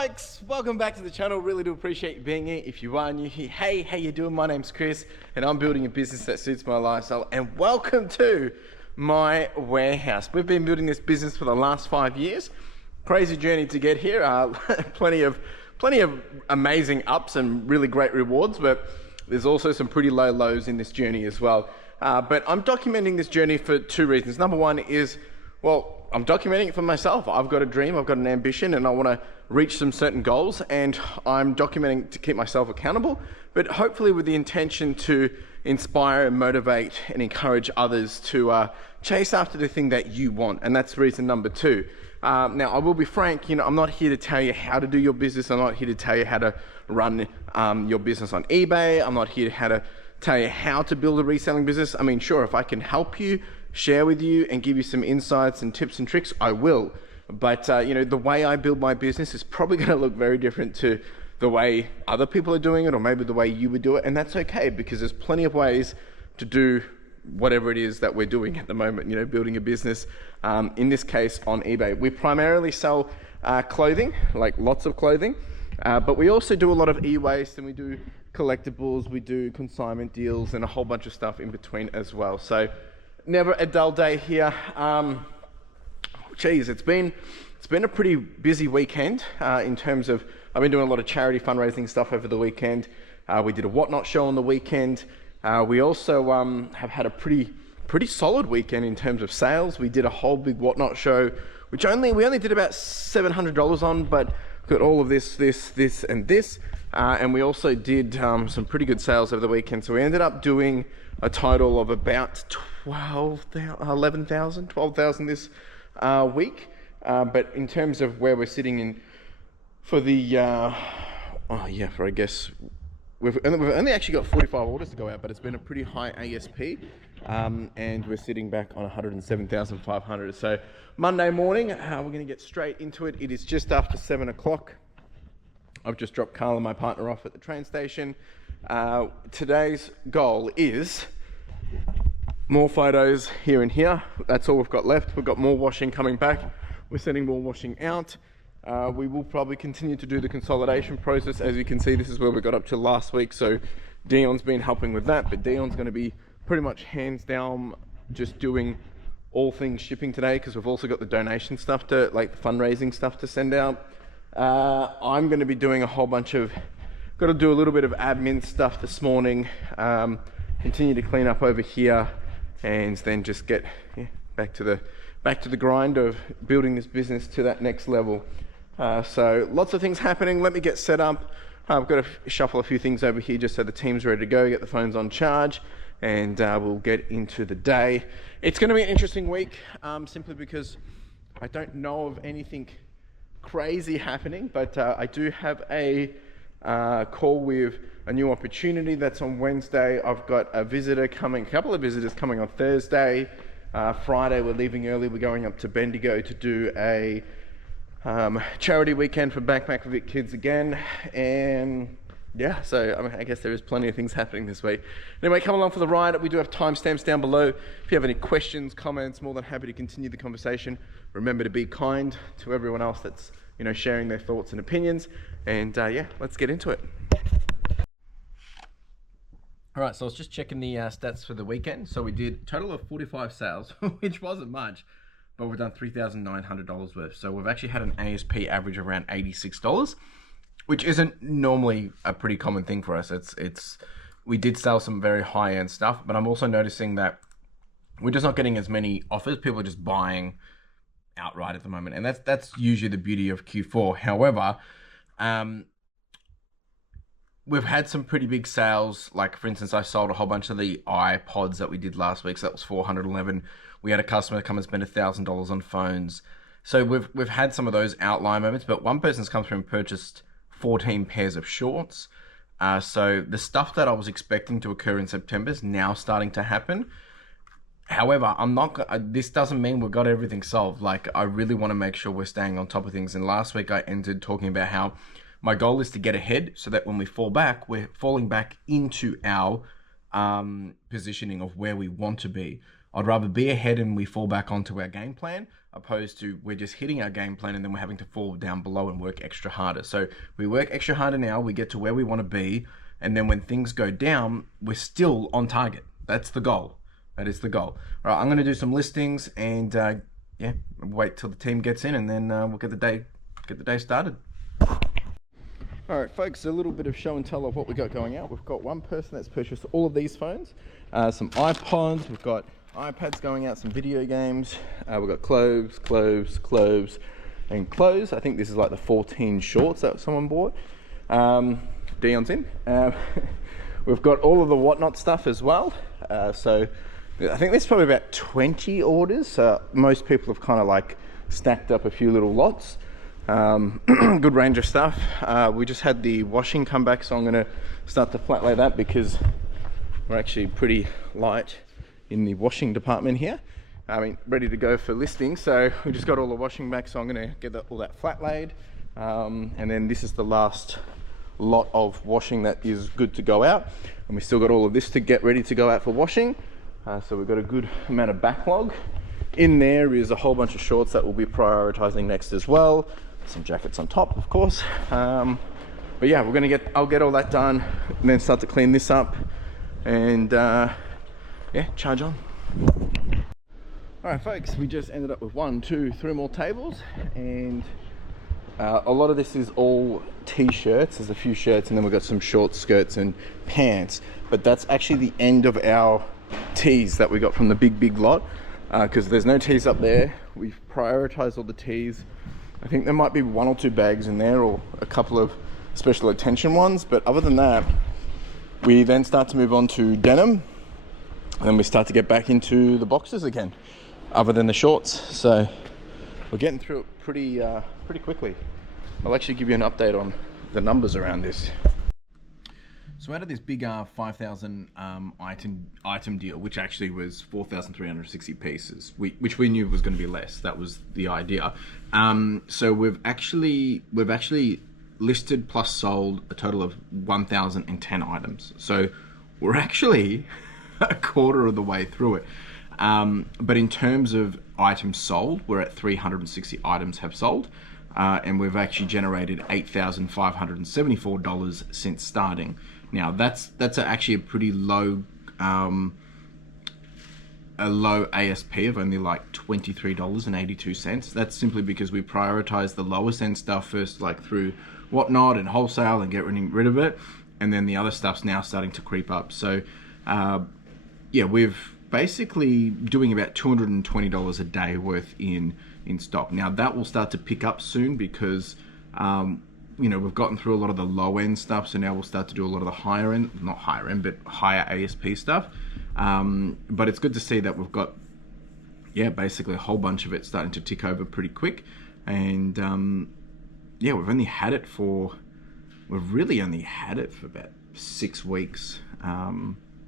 folks, welcome back to the channel. Really do appreciate you being here. If you are new here, hey, how you doing? My name's Chris and I'm building a business that suits my lifestyle, and welcome to my warehouse. We've been building this business for the last 5 years. Crazy journey to get here. Plenty of amazing ups and really great rewards, but there's also some pretty low lows in this journey as well. But I'm documenting this journey for two reasons. Number one is, well, I'm documenting it for myself. I've got a dream, I've got an ambition, and I want to reach some certain goals, and I'm documenting to keep myself accountable, but hopefully with the intention to inspire and motivate and encourage others to chase after the thing that you want. And that's reason number two. Now, I will be frank, I'm not here to tell you how to do your business. I'm not here to tell you how to run your business on eBay. I'm not here to tell you how to build a reselling business. I mean, sure, if I can help you, share with you and give you some insights and tips and tricks, I will. But the way I build my business is probably going to look very different to the way other people are doing it, or maybe the way you would do it. And that's okay, because there's plenty of ways to do whatever it is that we're doing at the moment, building a business, in this case on eBay. We primarily sell clothing, like lots of clothing, but we also do a lot of e-waste, and we do collectibles, we do consignment deals, and a whole bunch of stuff in between as well. So never a dull day here. Geez, it's been a pretty busy weekend in terms of, I've been doing a lot of charity fundraising stuff over the weekend. We did a Whatnot show on the weekend. We also have had a pretty solid weekend in terms of sales. We did a whole big Whatnot show, which we only did about $700 on, but got all of this, and this. And we also did some pretty good sales over the weekend. So we ended up doing a total of about 12,000 this week. But in terms of where we're sitting in for the, I guess, we've only actually got 45 orders to go out, but it's been a pretty high ASP. And we're sitting back on 107,500. So Monday morning, we're going to get straight into it. It is just after 7 o'clock. I've just dropped Carla, my partner, off at the train station. Today's goal is more photos here and here. That's all we've got left. We've got more washing coming back. We're sending more washing out. We will probably continue to do the consolidation process. As you can see, this is where we got up to last week. So Dion's been helping with that, but Dion's going to be pretty much hands down just doing all things shipping today, because we've also got the donation stuff to, like the fundraising stuff to send out. I'm going to be doing a whole bunch of, got to do a little bit of admin stuff this morning, continue to clean up over here, and then just get back to the grind of building this business to that next level. So lots of things happening. Let me get set up. I've got to shuffle a few things over here just so the team's ready to go, get the phones on charge, and we'll get into the day. It's going to be an interesting week, simply because I don't know of anything crazy happening, but I do have a call with a new opportunity that's on Wednesday. I've got a couple of visitors coming on Thursday. Friday we're leaving early. We're going up to Bendigo to do a charity weekend for Backpack for Vic kids again. And yeah, so I guess there is plenty of things happening this week. Anyway, come along for the ride. We do have timestamps down below. If you have any questions, comments, more than happy to continue the conversation. Remember to be kind to everyone else that's sharing their thoughts and opinions. And yeah, let's get into it. All right, so I was just checking the stats for the weekend. So we did a total of 45 sales, which wasn't much, but we've done $3,900 worth. So we've actually had an ASP average of around $86. Which isn't normally a pretty common thing for us. We did sell some very high-end stuff, but I'm also noticing that we're just not getting as many offers. People are just buying outright at the moment, and that's usually the beauty of Q4. However, we've had some pretty big sales. Like, for instance, I sold a whole bunch of the iPods that we did last week, so that was 411. We had a customer come and spend $1,000 on phones. So we've had some of those outlier moments, but one person's come through and purchased 14 pairs of shorts. So the stuff that I was expecting to occur in September is now starting to happen. However, this doesn't mean we've got everything solved. Like, I really want to make sure we're staying on top of things. And last week I ended talking about how my goal is to get ahead so that when we fall back, we're falling back into our positioning of where we want to be. I'd rather be ahead and we fall back onto our game plan opposed to we're just hitting our game plan and then we're having to fall down below and work extra harder. So we work extra harder now, we get to where we want to be, and then when things go down, we're still on target. That's the goal. That is the goal. All right, I'm going to do some listings and yeah, wait till the team gets in, and then we'll get the day started. All right, folks, a little bit of show and tell of what we got going out. We've got one person that's purchased all of these phones, some iPods, we've got iPads going out, some video games, we've got clothes, and clothes. I think this is like the 14 shorts that someone bought. Dion's in. We've got all of the whatnot stuff as well. So I think there's probably about 20 orders. Most people have kind of like stacked up a few little lots. Good range of stuff. We just had the washing come back, so I'm going to start to flat lay that because we're actually pretty light in the washing department here. I mean, ready to go for listing. So we just got all the washing back, so I'm going to get all that flat laid. And then this is the last lot of washing that is good to go out. And we still got all of this to get ready to go out for washing. So we've got a good amount of backlog. In there is a whole bunch of shorts that we'll be prioritizing next as well. Some jackets on top, of course. But yeah, I'll get all that done and then start to clean this up and yeah, charge on. All right, folks, we just ended up with 1, 2, 3 more tables, and a lot of this is all t-shirts. There's a few shirts, and then we've got some short skirts and pants, but that's actually the end of our tees that we got from the big lot, because there's no tees up there. We've prioritized all the tees. I think there might be 1 or 2 bags in there, or a couple of special attention ones, but other than that, we then start to move on to denim, and then we start to get back into the boxes again, other than the shorts. So we're getting through it pretty quickly. I'll actually give you an update on the numbers around this. So out of this big 5,000 item deal, which actually was 4,360 pieces, which we knew was going to be less. That was the idea. So we've actually listed plus sold a total of 1,010 items. So we're actually a quarter of the way through it. But in terms of items sold, we're at 360 items have sold. And we've actually generated $8,574 since starting. Now that's actually a pretty low ASP of only like $23.82. That's simply because we prioritize the lowest end stuff first, like through whatnot and wholesale, and getting rid of it, and then the other stuff's now starting to creep up. So yeah, we've basically doing about $220 a day worth in stock. Now that will start to pick up soon because you know, we've gotten through a lot of the low end stuff, so now we'll start to do a lot of the higher end, not higher end, but higher ASP stuff. But it's good to see that we've got, yeah, basically a whole bunch of it starting to tick over pretty quick. And yeah, we've really only had it for about 6 weeks,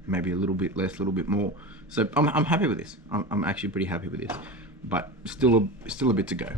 maybe a little bit less, a little bit more. So I'm happy with this. I'm actually pretty happy with this, but still a bit to go.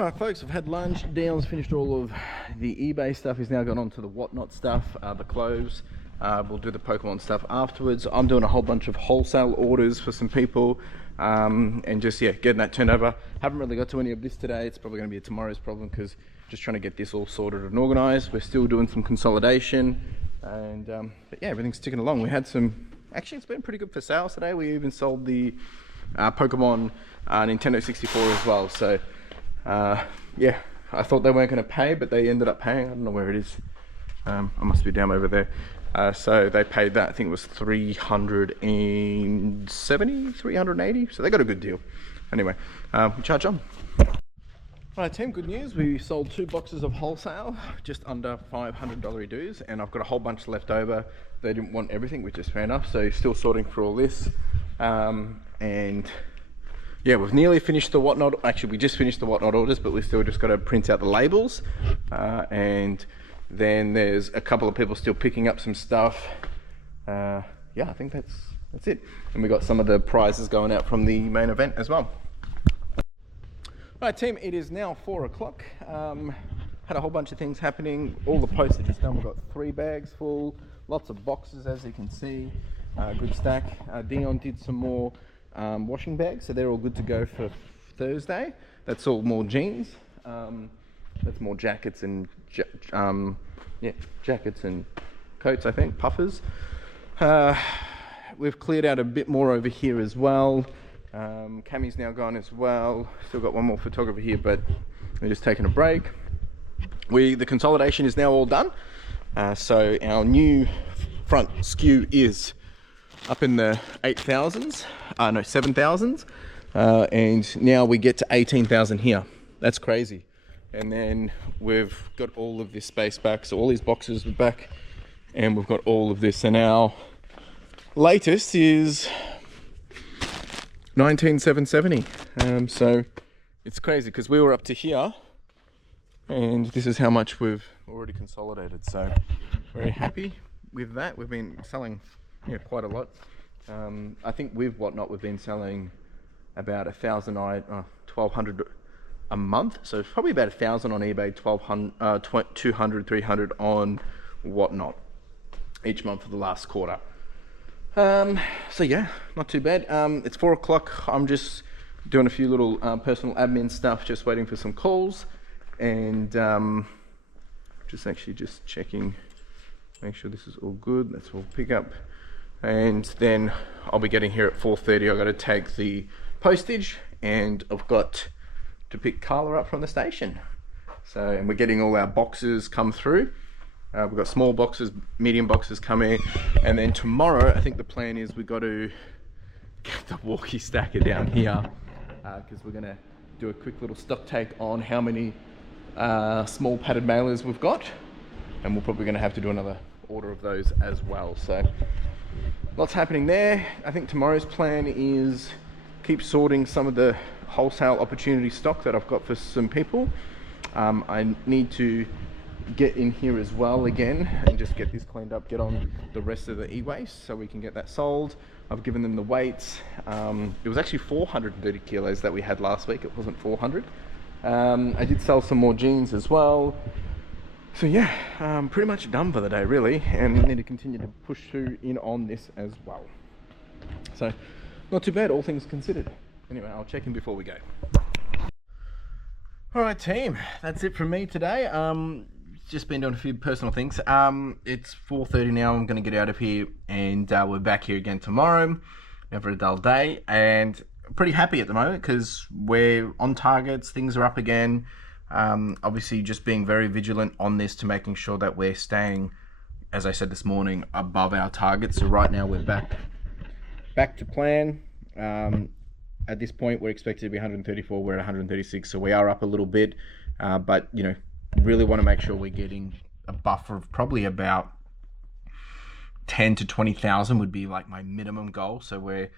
All right, folks, I've had lunch. Dion's finished all of the eBay stuff. He's now gone on to the whatnot stuff, the clothes. We'll do the Pokemon stuff afterwards. I'm doing a whole bunch of wholesale orders for some people, and just, yeah, getting that turned over. Haven't really got to any of this today. It's probably going to be tomorrow's problem because just trying to get this all sorted and organized. We're still doing some consolidation, and but yeah, everything's ticking along. We had some, actually, it's been pretty good for sales today. We even sold the Pokemon Nintendo 64 as well. So yeah, I thought they weren't going to pay, but they ended up paying. I don't know where it is. I must be down over there. So they paid that. I think it was 370, 380. So they got a good deal. Anyway, we charge on. All right, team, good news. We sold 2 boxes of wholesale, just under $500 dues, and I've got a whole bunch left over. They didn't want everything, which is fair enough. So still sorting through all this. And yeah, we've nearly finished the whatnot. Actually, we just finished the whatnot orders, but we've still just got to print out the labels. And then there's a couple of people still picking up some stuff. Yeah, I think that's it. And we got some of the prizes going out from the main event as well. All right, team, it is now 4 o'clock. Had a whole bunch of things happening. All the postage is done. We've got 3 bags full, lots of boxes, as you can see. Good stack. Dion did some more washing bags, so they're all good to go for Thursday. That's all more jeans. That's more jackets and jackets and coats, I think, puffers. We've cleared out a bit more over here as well. Cammy's now gone as well. Still got one more photographer here, but we're just taking a break. The consolidation is now all done. So our new front skew is up in the 8,000s, no 7,000s, and now we get to 18,000 here. That's crazy. And then we've got all of this space back, so all these boxes are back, and we've got all of this. And our latest is 19,770. So it's crazy because we were up to here, and this is how much we've already consolidated. So very happy with that. We've been selling quite a lot. I think with Whatnot we've been selling about 1,200 a month, so it's probably about 1,000 on eBay, 200, 300 on Whatnot each month for the last quarter. So yeah, not too bad. It's 4 o'clock. I'm just doing a few little personal admin stuff, just waiting for some calls, and just checking, make sure this is all good. That's all pick up, and then I'll be getting here at 4:30. I've got to take the postage, and I've got to pick Carla up from the station. So, and we're getting all our boxes come through. We've got small boxes, medium boxes coming, and then tomorrow I think the plan is we've got to get the walkie stacker down here, because we're going to do a quick little stock take on how many small padded mailers we've got, and we're probably going to have to do another order of those as well. So lots happening there. I think tomorrow's plan is keep sorting some of the wholesale opportunity stock that I've got for some people. I need to get in here as well again and just get this cleaned up, get on the rest of the e-waste so we can get that sold. I've given them the weights. It was actually 430 kilos that we had last week. It wasn't 400. I did sell some more jeans as well. So yeah, pretty much done for the day really, and I need to continue to push through in on this as well. So not too bad, all things considered. Anyway, I'll check in before we go. All right, team, that's it from me today. Just been doing a few personal things. It's 4:30 now. I'm going to get out of here, and we're back here again tomorrow. Never a dull day, and pretty happy at the moment because we're on targets. Things are up again. Obviously, just being very vigilant on this to making sure that we're staying, as I said this morning, above our targets. So right now we're back to plan. At this point, we're expected to be 134. We're at 136, so we are up a little bit, but really want to make sure we're getting a buffer of probably about 10 to 20,000 would be like my minimum goal. So we're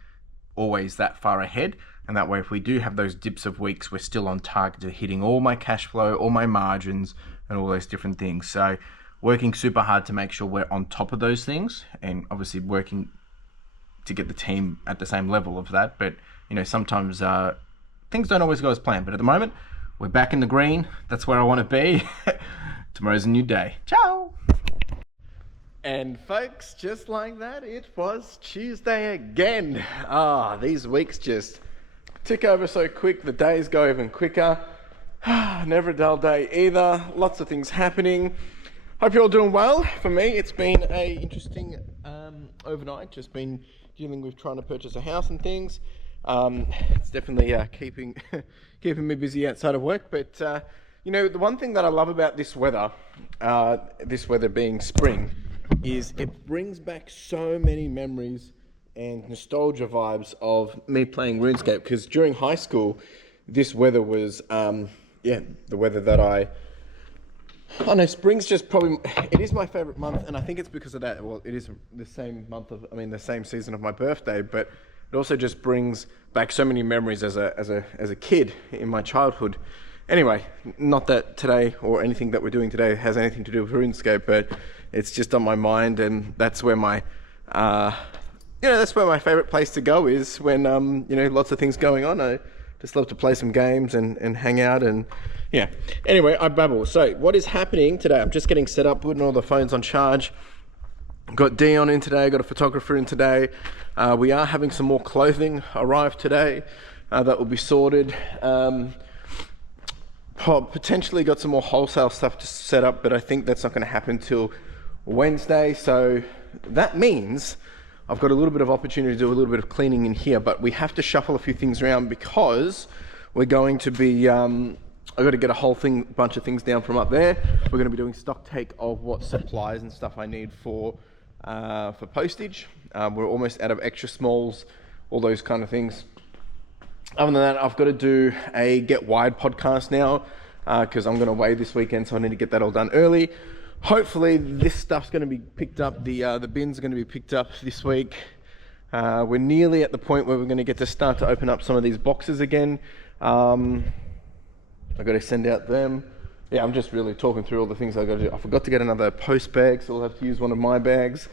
always that far ahead, and that way if we do have those dips of weeks, we're still on target to hitting all my cash flow, all my margins, and all those different things. So working super hard to make sure we're on top of those things, and obviously working to get the team at the same level of that. But sometimes things don't always go as planned, but at the moment we're back in the green. That's where I want to be. Tomorrow's a new day. Ciao. And folks, just like that, it was Tuesday again. These weeks just tick over so quick. The days go even quicker. Never a dull day either. Lots of things happening. Hope you're all doing well. For me, it's been a interesting overnight. Just been dealing with trying to purchase a house and things. It's definitely keeping me busy outside of work. But the one thing that I love about this weather being spring, is it brings back so many memories and nostalgia vibes of me playing RuneScape. Because during high school, this weather was the weather that I know. Spring's just probably, it is my favorite month, and I think it's because of that. Well, it is the same the same season of my birthday, but it also just brings back so many memories as a kid in my childhood. Anyway, not that today or anything that we're doing today has anything to do with RuneScape, but it's just on my mind, and that's where my that's where my favorite place to go is when lots of things going on. I just love to play some games and hang out, and yeah. Anyway, I babble. So what is happening today? I'm just getting set up, putting all the phones on charge. Got Dion in today, got a photographer in today. We are having some more clothing arrive today that will be sorted. Potentially got some more wholesale stuff to set up, but I think that's not going to happen till Wednesday. So that means I've got a little bit of opportunity to do a little bit of cleaning in here, but we have to shuffle a few things around because we're going to be, I've got to get a whole bunch of things down from up there. We're going to be doing stock take of what supplies and stuff I need for postage. We're almost out of extra smalls, all those kind of things. Other than that, I've got to do a Get Wide podcast now because I'm going to weigh this weekend, so I need to get that all done early. Hopefully this stuff's going to be picked up, the bins are going to be picked up this week. We're nearly at the point where we're going to get to start to open up some of these boxes again. I've got to send out them. Yeah, I'm just really talking through all the things I've got to do. I forgot to get another post bag, so I'll have to use one of my bags.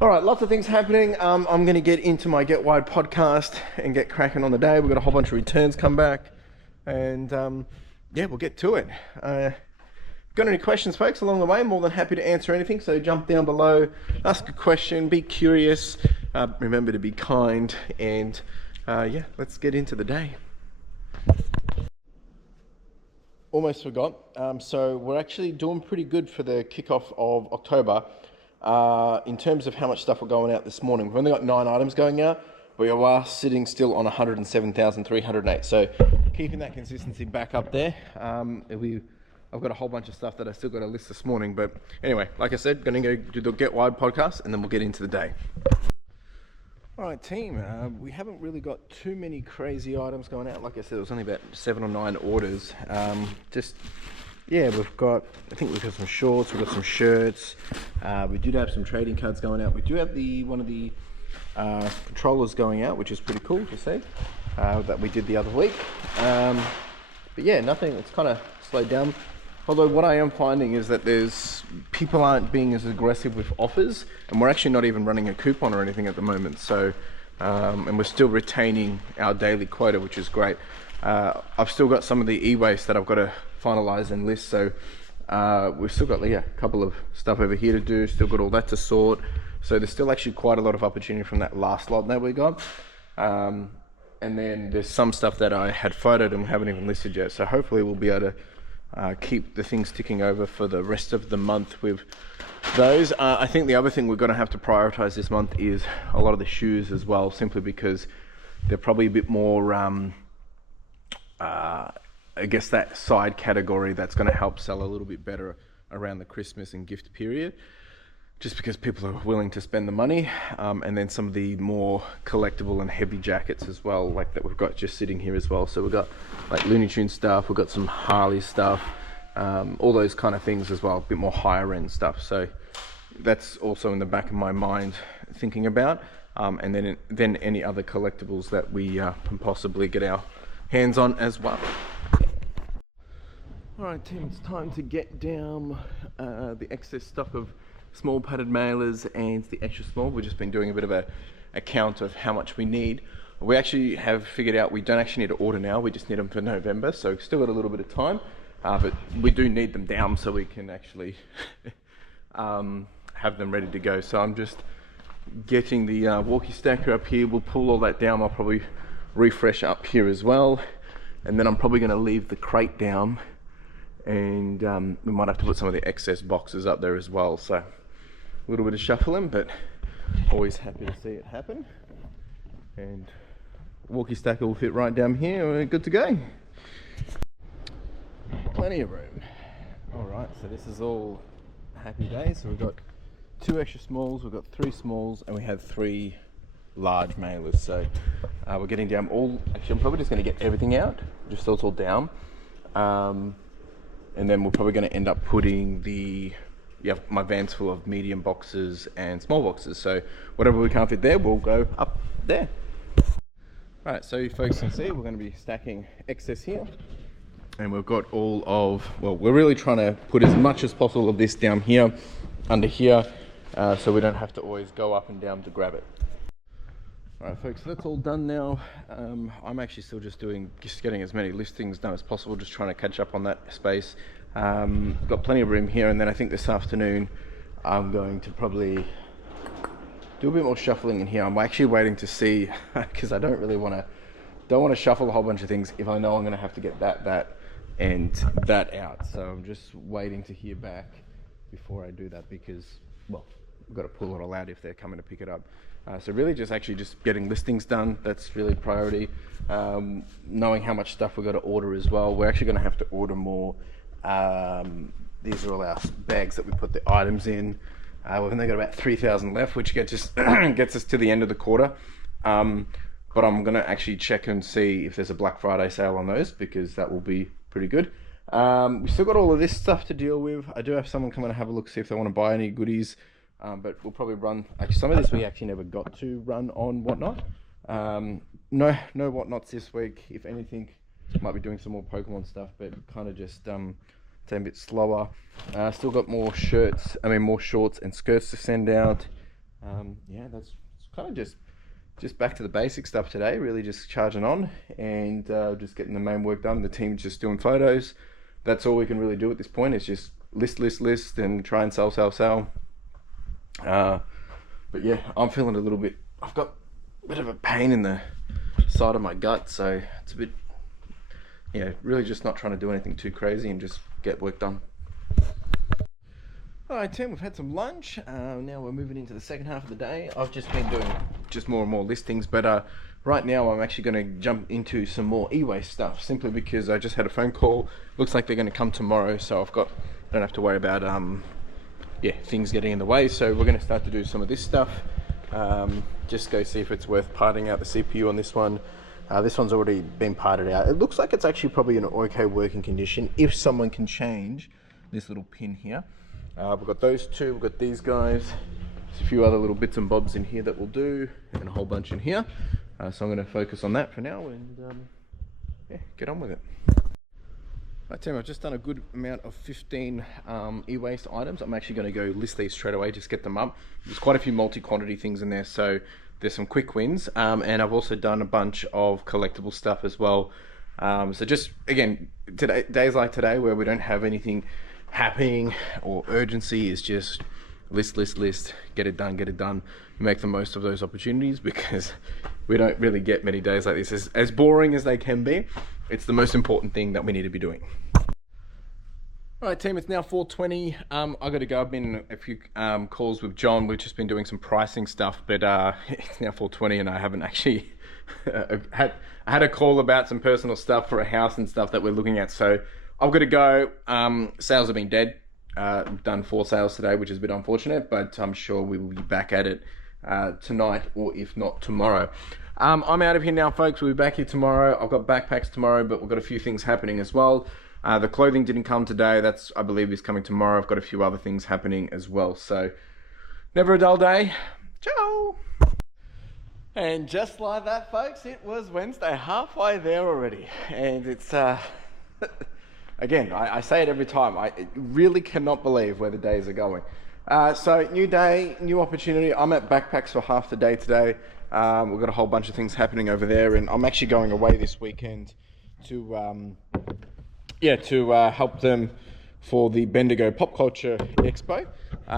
All right, lots of things happening. I'm going to get into my Get Wide podcast and get cracking on the day. We've got a whole bunch of returns come back, and yeah, we'll get to it. Got any questions, folks, along the way? More than happy to answer anything, so jump down below, ask a question, be curious, remember to be kind, and yeah, let's get into the day. Almost forgot. So we're actually doing pretty good for the kickoff of October. In terms of how much stuff we're going out this morning, we've only got 9 items going out, but we are sitting still on 107,308. So keeping that consistency back up there. I've got a whole bunch of stuff that I still got to list this morning, but anyway, like I said, going to go do the Get Wide podcast, and then we'll get into the day. All right, team, we haven't really got too many crazy items going out. Like I said, it was only about 7 or 9 orders. Yeah, I think we've got some shorts, we've got some shirts. We did have some trading cards going out. We do have one of the controllers going out, which is pretty cool to see, that we did the other week. But yeah, nothing, it's kind of slowed down. Although what I am finding is that people aren't being as aggressive with offers, and we're actually not even running a coupon or anything at the moment. So, and we're still retaining our daily quota, which is great. I've still got some of the e-waste that I've got to finalize and list. So we've still got a couple of stuff over here to do. Still got all that to sort. So there's still actually quite a lot of opportunity from that last lot that we got. And then there's some stuff that I had photoed and haven't even listed yet. So hopefully we'll be able to keep the things ticking over for the rest of the month with those. I think the other thing we're going to have to prioritize this month is a lot of the shoes as well, simply because they're probably a bit more, I guess, that side category that's going to help sell a little bit better around the Christmas and gift period, just because people are willing to spend the money. And then some of the more collectible and heavy jackets as well, like that we've got just sitting here as well. So we've got like Looney Tunes stuff, we've got some Harley stuff, all those kind of things as well, a bit more higher end stuff. So that's also in the back of my mind thinking about. And then any other collectibles that we can possibly get our hands on as well. All right, team, it's time to get down the excess stock of small padded mailers and the extra small. We've just been doing a bit of a count of how much we need. We actually have figured out we don't actually need to order now, we just need them for November, so we've still got a little bit of time, but we do need them down so we can actually have them ready to go. So I'm just getting the walkie stacker up here. We'll pull all that down. I'll probably refresh up here as well, and then I'm probably going to leave the crate down, and we might have to put some of the excess boxes up there as well. So a little bit of shuffling, but always happy to see it happen. And walkie stacker will fit right down here. We're good to go. Plenty of room. All right, so this is all happy days. So we've got 2 extra smalls, we've got 3 smalls, and we have 3 large mailers. So we're getting down actually I'm probably just going to get everything out, just so it's all down. And then we're probably going to end up putting my van's full of medium boxes and small boxes. So whatever we can't fit there, we'll go up there. All right, so you folks can see we're going to be stacking excess here. And we've got we're really trying to put as much as possible of this down here, under here, so we don't have to always go up and down to grab it. All right, folks, so that's all done now. I'm actually still just getting as many listings done as possible, just trying to catch up on that space. Got plenty of room here, and then I think this afternoon I'm going to probably do a bit more shuffling in here. I'm actually waiting to see, because I don't want to shuffle a whole bunch of things if I know I'm going to have to get that and that out. So I'm just waiting to hear back before I do that, because, well, I've got to pull it all out if they're coming to pick it up. So really just getting listings done. That's really priority. Knowing how much stuff we've got to order as well. We're actually going to have to order more. These are all our bags that we put the items in. We've only got about 3,000 left, which gets us to the end of the quarter. But I'm going to actually check and see if there's a Black Friday sale on those, because that will be pretty good. We still got all of this stuff to deal with. I do have someone come and have a look, see if they want to buy any goodies. But we'll probably run, actually some of this we actually never got to run on Whatnot. No Whatnots this week. If anything, might be doing some more Pokemon stuff, but kind of just it's a bit slower. Still got more shorts and skirts to send out. Yeah, that's kind of just back to the basic stuff today. Really just charging on and just getting the main work done. The team's just doing photos. That's all we can really do at this point. It's just list and try and sell. But yeah, I'm feeling a little bit, I've got a bit of a pain in the side of my gut, so it's a bit, yeah, really just not trying to do anything too crazy and just get work done. Alright team, we've had some lunch. Now we're moving into the second half of the day. I've just been doing just more and more listings, but right now I'm actually going to jump into some more e-waste stuff, simply because I just had a phone call. Looks like they're going to come tomorrow, so I don't have to worry about things getting in the way. So we're going to start to do some of this stuff. Just go see if it's worth parting out the CPU on this one. This one's already been parted out. It looks like it's actually probably in an okay working condition if someone can change this little pin here. We've got those two, we've got these guys. There's a few other little bits and bobs in here that we'll do, and a whole bunch in here. So I'm going to focus on that for now and get on with it. Right team, I've just done a good amount of 15 e-waste items. I'm actually going to go list these straight away, just get them up. There's quite a few multi-quantity things in there, so there's some quick wins. And I've also done a bunch of collectible stuff as well. So just, again, days like today where we don't have anything happening or urgency, is just list, get it done. Make the most of those opportunities, because we don't really get many days like this. As boring as they can be, it's the most important thing that we need to be doing. All right team, it's now 4:20. I got to go. I've been in a few calls with John. We've just been doing some pricing stuff, but it's now 4:20 and I haven't actually I had a call about some personal stuff for a house and stuff that we're looking at, so I've got to go. Sales have been dead. We've done 4 sales today, which is a bit unfortunate, but I'm sure we will be back at it tonight, or if not tomorrow. I'm out of here now, folks. We'll be back here tomorrow. I've got backpacks tomorrow, but we've got a few things happening as well. The clothing didn't come today. That's, I believe, is coming tomorrow. I've got a few other things happening as well. So, never a dull day. Ciao! And just like that, folks, it was Wednesday. Halfway there already. And it's, again, I say it every time. I really cannot believe where the days are going. So, new day, new opportunity. I'm at Backpacks for half the day today. We've got a whole bunch of things happening over there, and I'm actually going away this weekend to help them for the Bendigo Pop Culture Expo.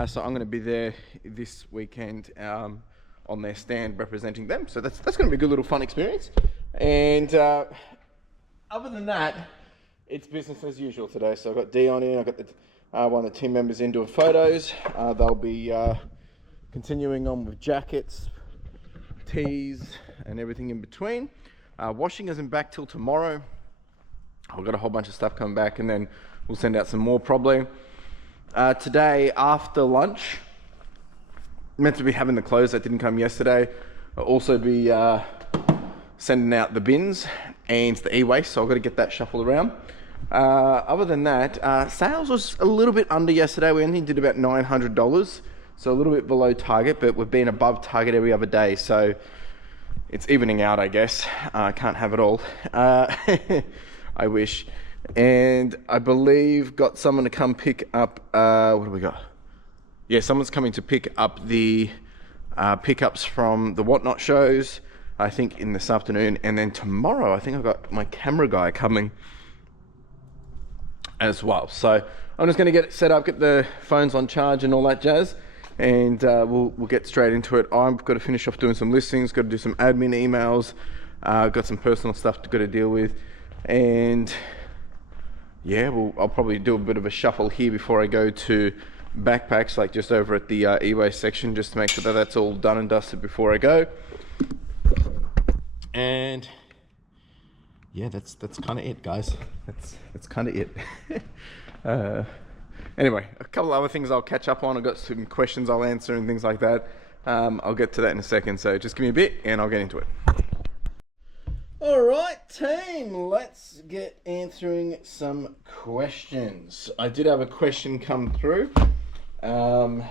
So I'm going to be there this weekend on their stand representing them. So that's going to be a good little fun experience. And other than that, it's business as usual today. So I've got Dion in, I've got one of the team members in doing photos. They'll be continuing on with jackets, tees, and everything in between. Washing isn't back till tomorrow. I've got a whole bunch of stuff coming back, and then we'll send out some more probably. Today, after lunch, meant to be having the clothes that didn't come yesterday. I'll also be sending out the bins and the e-waste, so I've got to get that shuffled around. Other than that, sales was a little bit under yesterday. We only did about $900, so a little bit below target, but we've been above target every other day, so it's evening out, I guess. I can't have it all. I wish. And I believe got someone to come pick up, what do we got? Yeah, someone's coming to pick up the pickups from the Whatnot shows, I think in this afternoon. And then tomorrow, I think I've got my camera guy coming as well. So I'm just gonna get it set up, get the phones on charge and all that jazz. and we'll get straight into it. I've got to finish off doing some listings, got to do some admin emails, got some personal stuff to deal with, and yeah, I'll probably do a bit of a shuffle here before I go to backpacks, like just over at the eBay section, just to make sure that that's all done and dusted before I go. And yeah, that's kind of it, guys. That's kind of it. Anyway, a couple other things I'll catch up on. I've got some questions I'll answer and things like that. I'll get to that in a second, so just give me a bit and I'll get into it. All right, team, let's get answering some questions. I did have a question come through. I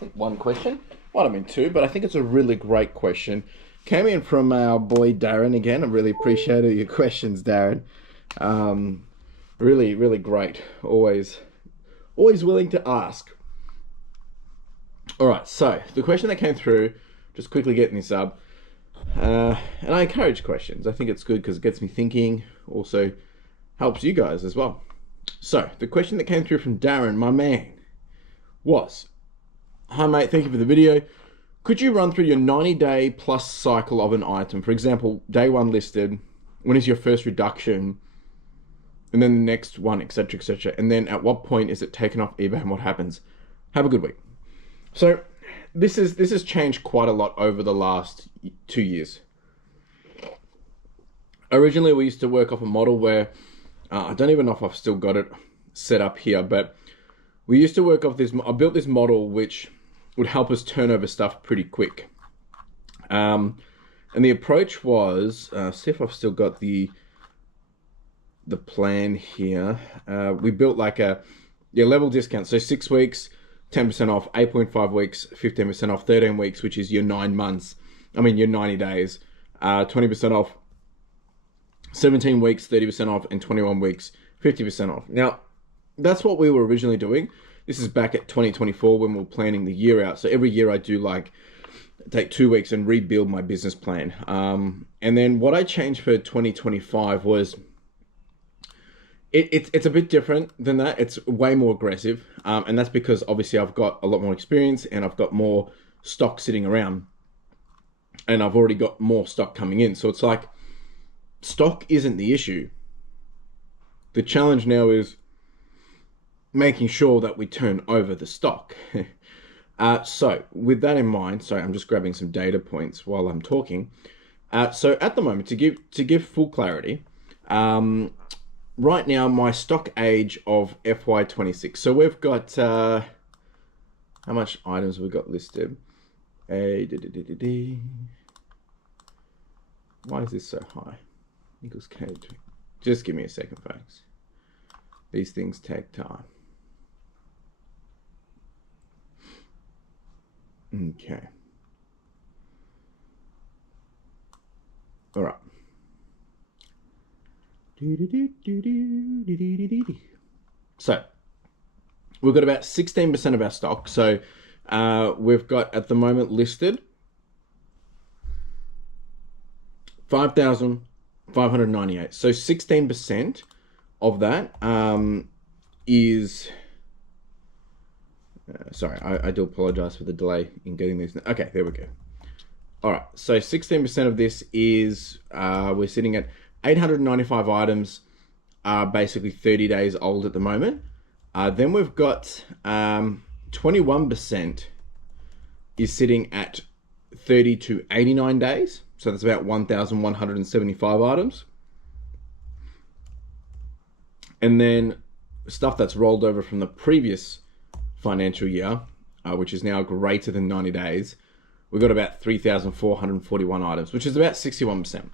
think one question, might have been two, but I think it's a really great question. Came in from our boy Darren again. I really appreciate your questions, Darren. Really, really great. Always willing to ask. All right, so the question that came through, just quickly getting this up, and I encourage questions. I think it's good because it gets me thinking, also helps you guys as well. So the question that came through from Darren, my man, was, hi mate, thank you for the video. Could you run through your 90-day plus cycle of an item? For example, day one listed, when is your first reduction, and then the next one, etc., etc. And then at what point is it taken off eBay and what happens? Have a good week. So this has changed quite a lot over the last 2 years. Originally, we used to work off a model where, I don't even know if I've still got it set up here, but we used to work off this, I built this model which would help us turn over stuff pretty quick. And the approach was, see if I've still got the plan here. We built like a level discount. So 6 weeks, 10% off, 8.5 weeks, 15% off, 13 weeks, which is your 9 months. I mean, your 90 days, 20% off, 17 weeks, 30% off, and 21 weeks, 50% off. Now, that's what we were originally doing. This is back at 2024 when we were planning the year out. So every year I do take 2 weeks and rebuild my business plan. And then what I changed for 2025 was, it's a bit different than that. It's way more aggressive. And that's because obviously I've got a lot more experience and I've got more stock sitting around. And I've already got more stock coming in. So it's like, stock isn't the issue. The challenge now is making sure that we turn over the stock. So with that in mind, sorry, I'm just grabbing some data points while I'm talking. So at the moment, to give full clarity, right now my stock age of FY26. So we've got, how much items we got listed? Why is this so high? Equals K. Just give me a second, folks. These things take time. Okay. All right. So we've got about 16% of our stock. So we've got at the moment listed 5,598. So 16% of that is. Sorry, I do apologize for the delay in getting this. Okay, there we go. All right, so 16% of this is, we're sitting at 895 items, basically 30 days old at the moment. Then we've got 21% is sitting at 30 to 89 days. So that's about 1,175 items. And then stuff that's rolled over from the previous financial year, which is now greater than 90 days, we've got about 3,441 items, which is about 61%.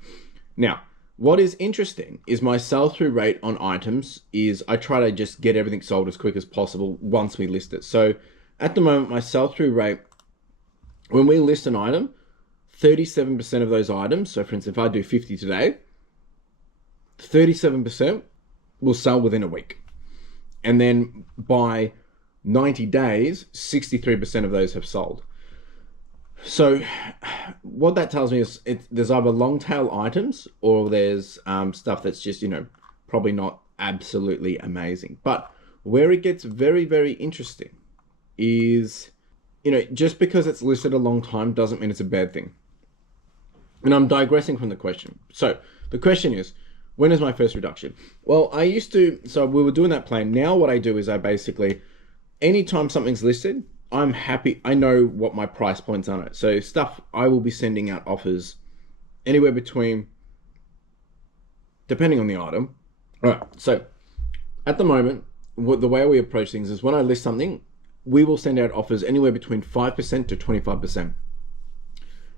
Now, what is interesting is my sell-through rate on items is I try to just get everything sold as quick as possible once we list it. So at the moment, my sell-through rate, when we list an item, 37% of those items, so for instance, if I do 50 today, 37% will sell within a week. And then by 90 days, 63% of those have sold. So what that tells me is there's either long tail items or there's stuff that's just, probably not absolutely amazing. But where it gets very, very interesting is you know, just because it's listed a long time doesn't mean it's a bad thing. And I'm digressing from the question. So the question is, when is my first reduction? Well, I used to, so we were doing that plan. Now what I do is I basically, anytime something's listed, I'm happy. I know what my price points on it. So stuff, I will be sending out offers anywhere between, depending on the item. All right. So at the moment, the way we approach things is when I list something, we will send out offers anywhere between 5% to 25%,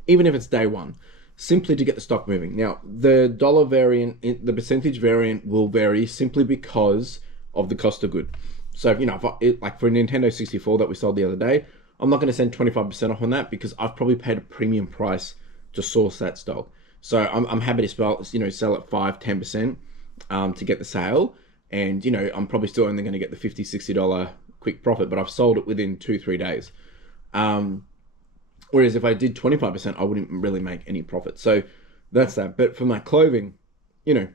even if it's day one, simply to get the stock moving. Now, the dollar variant, the percentage variant will vary simply because of the cost of good. So, you know, like for a Nintendo 64 that we sold the other day, I'm not going to send 25% off on that because I've probably paid a premium price to source that stock. So I'm happy to sell at 5-10% to get the sale. And, you know, I'm probably still only going to get the $50, $60 quick profit, but I've sold it within 2-3 days. Whereas if I did 25%, I wouldn't really make any profit. So that's that. But for my clothing, you know,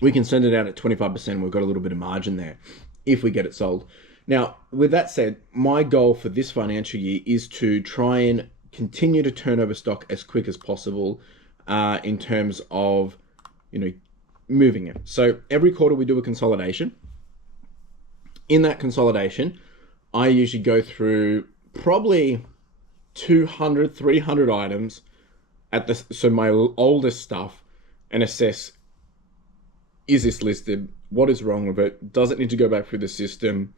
we can send it out at 25%. We've got a little bit of margin there if we get it sold. Now, with that said, my goal for this financial year is to try and continue to turn over stock as quick as possible in terms of, you know, moving it. So every quarter we do a consolidation. In that consolidation, I usually go through probably 200, 300 items so my oldest stuff, and assess, is this listed? What is wrong with it? Does it need to go back through the system?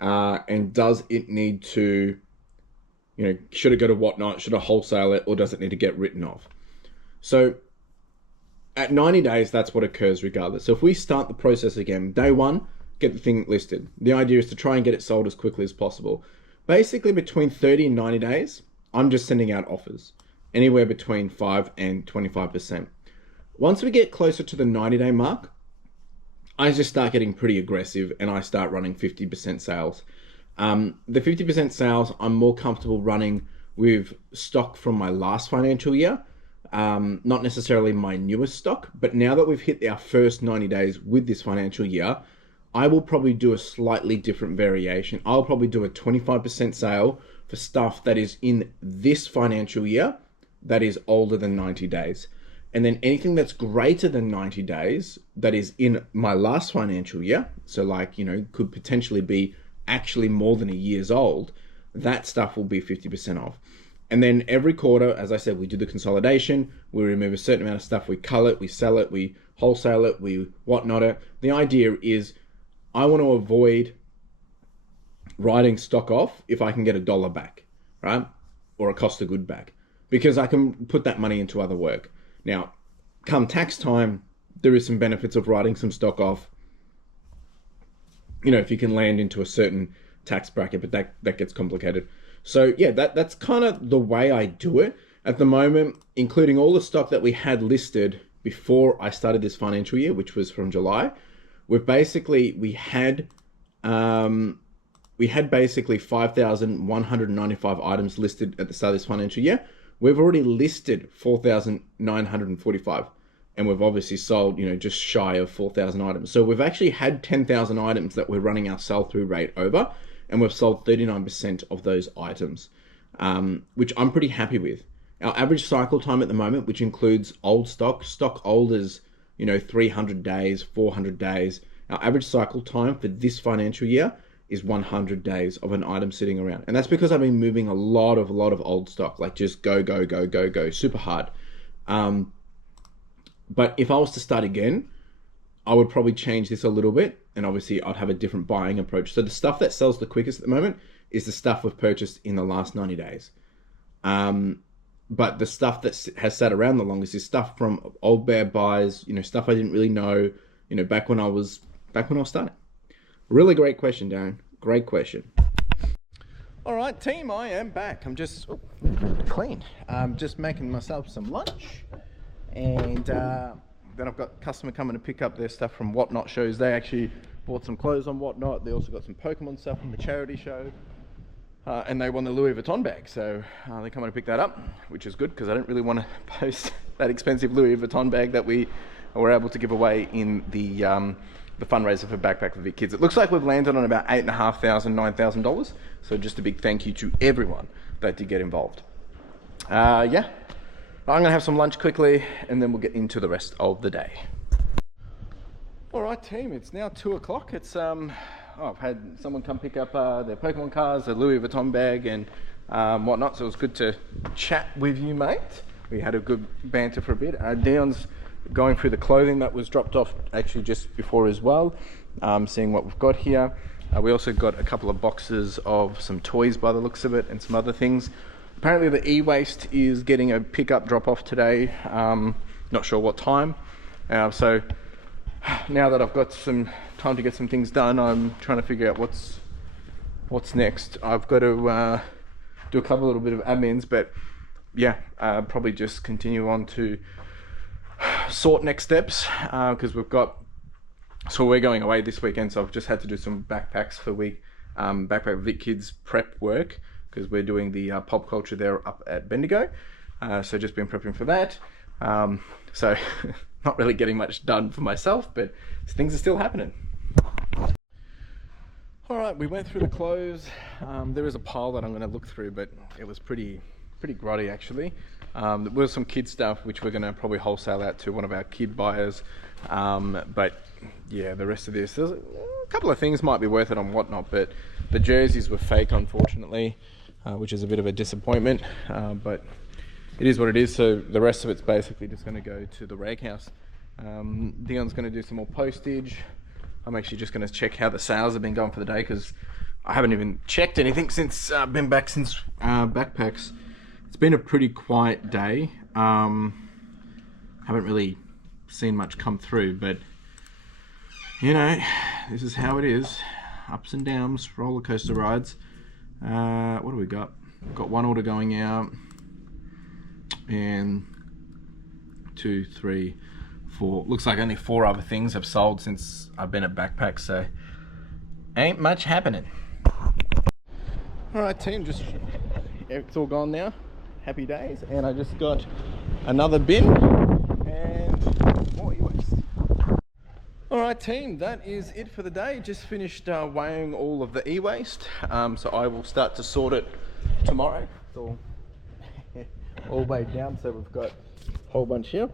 And does it need to, you know, should it go to whatnot? Should I wholesale it, or does it need to get written off? So at 90 days, that's what occurs regardless. So if we start the process again, day one, get the thing listed. The idea is to try and get it sold as quickly as possible. Basically between 30 and 90 days, I'm just sending out offers, anywhere between 5 and 25%. Once we get closer to the 90-day mark, I just start getting pretty aggressive and I start running 50% sales. The 50% sales, I'm more comfortable running with stock from my last financial year, not necessarily my newest stock, but now that we've hit our first 90 days with this financial year, I will probably do a slightly different variation. I'll probably do a 25% sale for stuff that is in this financial year that is older than 90 days. And then anything that's greater than 90 days that is in my last financial year, so like, you know, could potentially be actually more than a year's old, that stuff will be 50% off. And then every quarter, as I said, we do the consolidation, we remove a certain amount of stuff, we cull it, we sell it, we wholesale it, we whatnot it. The idea is I want to avoid writing stock off if I can get $1 back, right? Or a cost of good back, because I can put that money into other work. Now, come tax time, there is some benefits of writing some stock off, you know, if you can land into a certain tax bracket, but that gets complicated. So yeah, that's kind of the way I do it at the moment, including all the stock that we had listed before I started this financial year, which was from July. We had basically 5,195 items listed at the start of this financial year. We've already listed 4,945, and we've obviously sold, you know, just shy of 4,000 items. So we've actually had 10,000 items that we're running our sell-through rate over, and we've sold 39% of those items, which I'm pretty happy with. Our average cycle time at the moment, which includes old stock old as, you know, 300 days, 400 days. Our average cycle time for this financial year is 100 days of an item sitting around. And that's because I've been moving a lot of old stock, like just go, super hard. But if I was to start again, I would probably change this a little bit, and obviously I'd have a different buying approach. So the stuff that sells the quickest at the moment is the stuff we've purchased in the last 90 days. But the stuff that has sat around the longest is stuff from old bear buys, you know, stuff I didn't really know, you know, back when I was starting. Really great question, Darren. Great question. All right, team, I am back. I'm just clean. Just making myself some lunch, and then I've got a customer coming to pick up their stuff from Whatnot shows. They actually bought some clothes on Whatnot. They also got some Pokemon stuff from the charity show, and they won the Louis Vuitton bag. So they're coming to pick that up, which is good because I don't really want to post that expensive Louis Vuitton bag that we were able to give away in the the fundraiser for Backpack for Vic Kids. It looks like we've landed on about $8,500, $9,000. So just a big thank you to everyone that did get involved. Yeah, I'm gonna have some lunch quickly and then we'll get into the rest of the day. All right, team, it's now 2 o'clock. It's, I've had someone come pick up their Pokemon cards, their Louis Vuitton bag and whatnot. So it was good to chat with you, mate. We had a good banter for a bit. Dion's going through the clothing that was dropped off actually just before as well, seeing what we've got here. We also got a couple of boxes of some toys by the looks of it and some other things. Apparently the e-waste is getting a pickup drop off today. Not sure what time. So now that I've got some time to get some things done, I'm trying to figure out what's next. I've got to do a couple little bit of admins, but yeah, probably just continue on to sort next steps, because we're going away this weekend, so I've just had to do some backpacks for Backpack Vic Kids prep work, because we're doing the pop culture there up at Bendigo. So just been prepping for that. So not really getting much done for myself, but things are still happening. All right, we went through the clothes. There is a pile that I'm going to look through, but it was pretty grotty actually. There was some kid stuff which we're going to probably wholesale out to one of our kid buyers. But yeah, the rest of this, there's a couple of things might be worth it and whatnot, but the jerseys were fake, unfortunately, which is a bit of a disappointment. But it is what it is. So the rest of it's basically just going to go to the rag house. Dion's going to do some more postage. I'm actually just going to check how the sales have been going for the day, because I haven't even checked anything since been back since backpacks. It's been a pretty quiet day. Haven't really seen much come through, but you know, this is how it is. Ups and downs, roller coaster rides. What do we got? We've got one order going out, and 2, 3, 4. Looks like only 4 other things have sold since I've been at Backpack, so ain't much happening. All right, team, it's all gone now. Happy days. And I just got another bin and more e-waste. All right, team, that is it for the day. Just finished weighing all of the e-waste. So I will start to sort it tomorrow. It's all weighed down, so we've got a whole bunch here.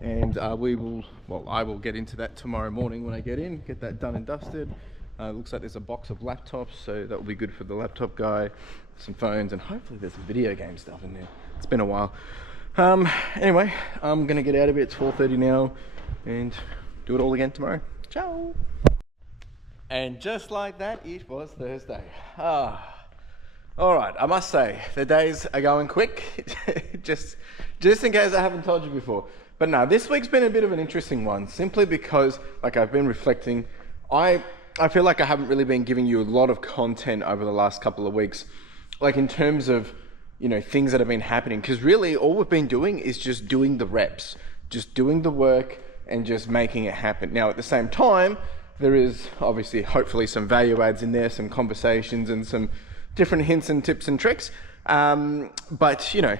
And I will get into that tomorrow morning when I get in, get that done and dusted. Looks like there's a box of laptops, so that will be good for the laptop guy. Some phones, and hopefully there's some video game stuff in there. It's been a while. Anyway, I'm gonna get out of here. It's 4:30 now, and do it all again tomorrow. Ciao. And just like that, it was Thursday. All right, I must say the days are going quick. just in case I haven't told you before. But no, this week's been a bit of an interesting one, simply because, like, I've been reflecting. I feel like I haven't really been giving you a lot of content over the last couple of weeks, like in terms of, you know, things that have been happening. Because really all we've been doing is just doing the reps, just doing the work and just making it happen. Now, at the same time, there is obviously hopefully some value adds in there, some conversations and some different hints and tips and tricks. But, you know,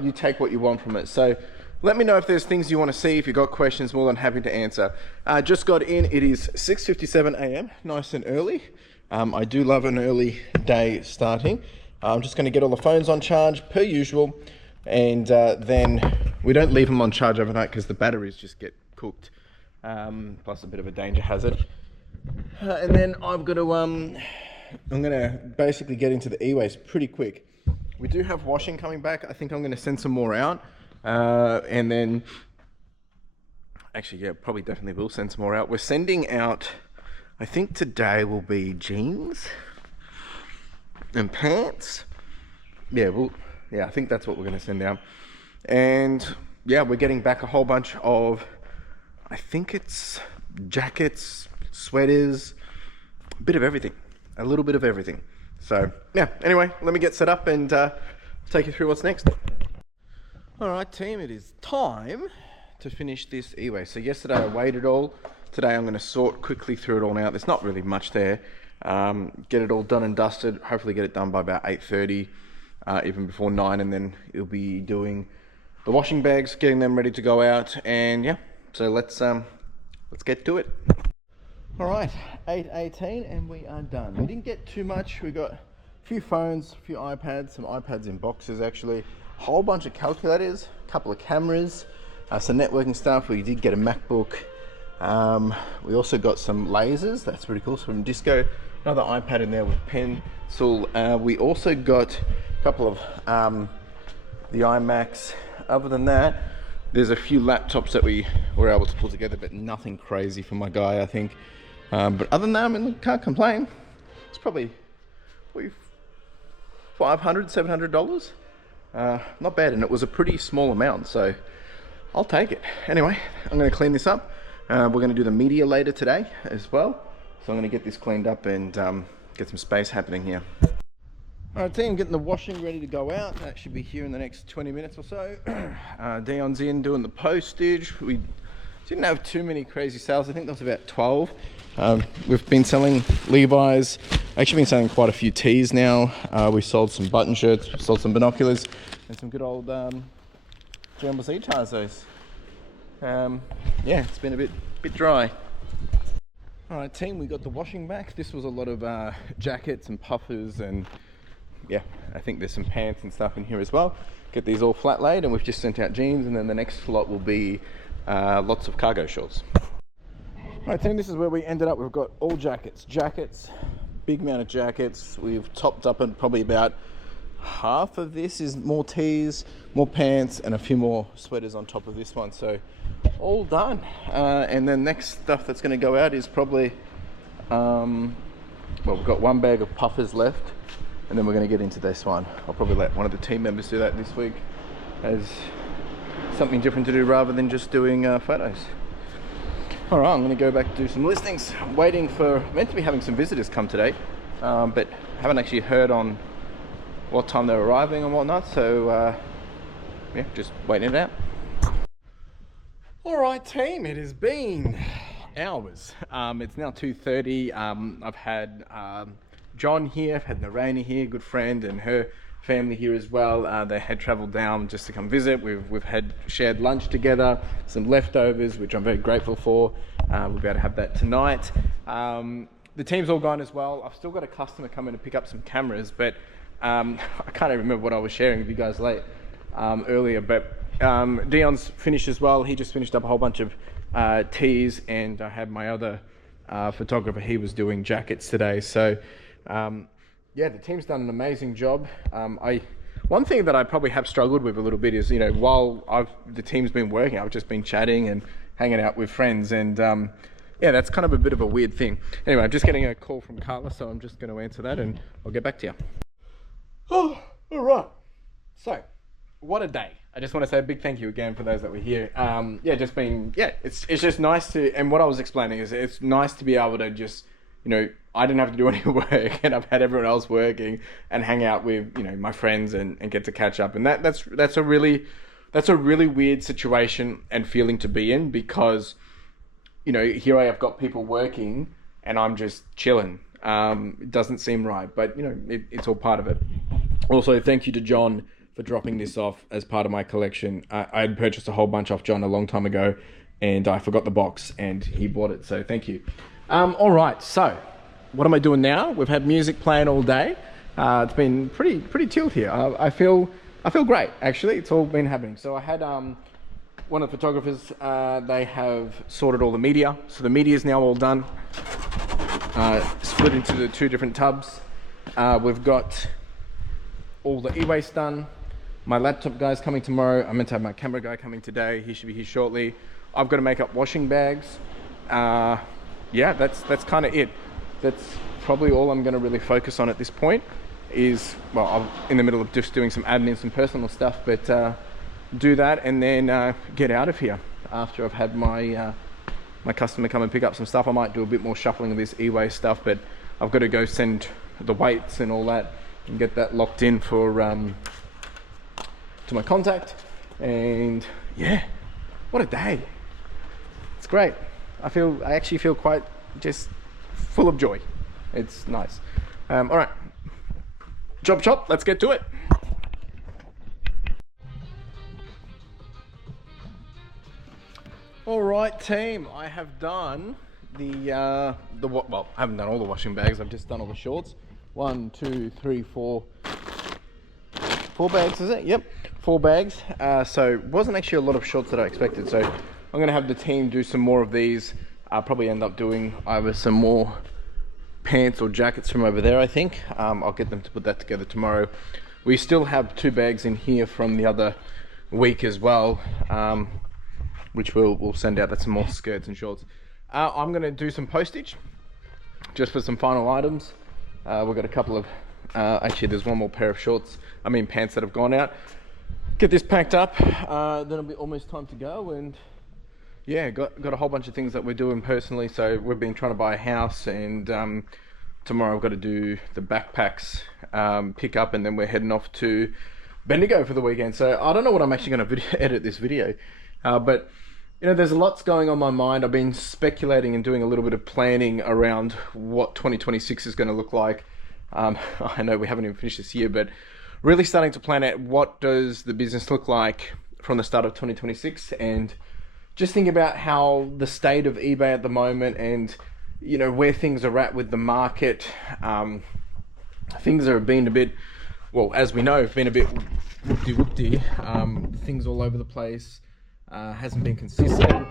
you take what you want from it. So let me know if there's things you want to see. If you've got questions, more than happy to answer. Just got in. It is 6:57 a.m. Nice and early. I do love an early day starting. I'm just going to get all the phones on charge per usual, and then we don't leave them on charge overnight because the batteries just get cooked, plus a bit of a danger hazard. And then I've got to I'm going to basically get into the e-waste pretty quick. We do have washing coming back. I think I'm going to send some more out. And then, actually, yeah, probably definitely will send some more out. We're sending out, I think today will be jeans and pants. Yeah, I think that's what we're going to send out. And yeah, we're getting back a whole bunch of, I think it's jackets, sweaters, a bit of everything, a little bit of everything. So yeah, anyway, let me get set up and take you through what's next. All right, team, it is time to finish this e-waste. So yesterday I weighed it all. Today I'm going to sort quickly through it all now. There's not really much there. Get it all done and dusted. Hopefully get it done by about 8:30, even before 9, and then it'll be doing the washing bags, getting them ready to go out. And yeah, so let's get to it. All right, 8:18 and we are done. We didn't get too much. We got a few phones, a few iPads, some iPads in boxes actually, a whole bunch of calculators, a couple of cameras, some networking stuff. We did get a MacBook. We also got some lasers. That's pretty cool. So from Disco, another iPad in there with pencil. We also got a couple of the iMacs. Other than that, there's a few laptops that we were able to pull together, but nothing crazy for my guy, I think. But other than that, I mean, can't complain. It's probably $500, $700. Not bad, and it was a pretty small amount, so I'll take it. Anyway, I'm going to clean this up. We're going to do the media later today as well. So I'm going to get this cleaned up and get some space happening here. Alright team, getting the washing ready to go out. That should be here in the next 20 minutes or so. Dion's in doing the postage. We didn't have too many crazy sales. I think there was about 12. We've been selling Levi's. Actually been selling quite a few tees now. We sold some button shirts, sold some binoculars, and some good old German Tazos. Yeah, it's been a bit dry. Alright team, we got the washing back. This was a lot of jackets and puffers, and yeah, I think there's some pants and stuff in here as well. Get these all flat laid, and we've just sent out jeans, and then the next lot will be lots of cargo shorts. Alright team, this is where we ended up. We've got all jackets, big amount of jackets. We've topped up at probably about half of this is more tees, more pants, and a few more sweaters on top of this one. So all done. And then next stuff that's going to go out is probably, well, we've got one bag of puffers left, and then we're going to get into this one. I'll probably let one of the team members do that this week as something different to do rather than just doing photos. All right, I'm going to go back to do some listings. I'm waiting for, meant to be having some visitors come today, but haven't actually heard on what time they're arriving and whatnot, so yeah, just waiting it out. All right team, it has been hours. It's now 2:30. I've had John here, I've had Narayana here, good friend, and her family here as well. They had traveled down just to come visit. We've had shared lunch together, some leftovers, which I'm very grateful for. We'll be able to have that tonight. The team's all gone as well. I've still got a customer coming to pick up some cameras, but I can't even remember what I was sharing with you guys earlier, but Dion's finished as well. He just finished up a whole bunch of tees, and I had my other photographer, he was doing jackets today. So yeah, the team's done an amazing job. One thing that I probably have struggled with a little bit is, you know, while the team's been working, I've just been chatting and hanging out with friends, and yeah, that's kind of a bit of a weird thing. Anyway, I'm just getting a call from Carla, so I'm just going to answer that and I'll get back to you. Oh, all right. So, what a day. I just want to say a big thank you again for those that were here. Yeah, just being, yeah, it's just nice to, and what I was explaining is it's nice to be able to just, you know, I didn't have to do any work, and I've had everyone else working, and hang out with, you know, my friends and get to catch up. And that's a really weird situation and feeling to be in, because, you know, here I have got people working and I'm just chilling. It doesn't seem right, but, you know, it's all part of it. Also, thank you to John for dropping this off as part of my collection. I had purchased a whole bunch off John a long time ago, and I forgot the box, and he bought it, so thank you. All right, so what am I doing now? We've had music playing all day. It's been pretty chilled here. I feel great, actually. It's all been happening. So I had one of the photographers, they have sorted all the media, so the media is now all done. Split into the two different tubs. We've got all the e-waste done. My laptop guy's coming tomorrow. I meant to have my camera guy coming today. He should be here shortly. I've got to make up washing bags. Yeah, that's kind of it. That's probably all I'm going to really focus on at this point. Is, well, I'm in the middle of just doing some admin, some personal stuff, but do that and then get out of here. After I've had my my customer come and pick up some stuff, I might do a bit more shuffling of this e-waste stuff, but I've got to go send the weights and all that and get that locked in for to my contact. And yeah, what a day. It's great. I actually feel quite just full of joy. It's nice. All right, chop, let's get to it. All right, team, I have done well, I haven't done all the washing bags. I've just done all the shorts. 1, 2, 3, 4. 4 bags, is it? Yep, 4 bags. So it wasn't actually a lot of shorts that I expected. So I'm gonna have the team do some more of these. I'll probably end up doing either some more pants or jackets from over there, I think. I'll get them to put that together tomorrow. We still have 2 bags in here from the other week as well, which we'll send out. That's some more skirts and shorts. I'm gonna do some postage just for some final items. We've got a couple of, actually there's one more pair of pants that have gone out. Get this packed up, then it'll be almost time to go. And yeah, got a whole bunch of things that we're doing personally. So we've been trying to buy a house, and tomorrow I've got to do the backpacks pick up, and then we're heading off to Bendigo for the weekend. So I don't know what I'm actually going to edit this video, but you know, there's lots going on my mind. I've been speculating and doing a little bit of planning around what 2026 is going to look like. I know we haven't even finished this year, but really starting to plan out what does the business look like from the start of 2026, and just think about how the state of eBay at the moment, and you know, where things are at with the market. Things are being a bit, well, as we know, have been a bit whoopty-whoopty. Things all over the place. Hasn't been consistent.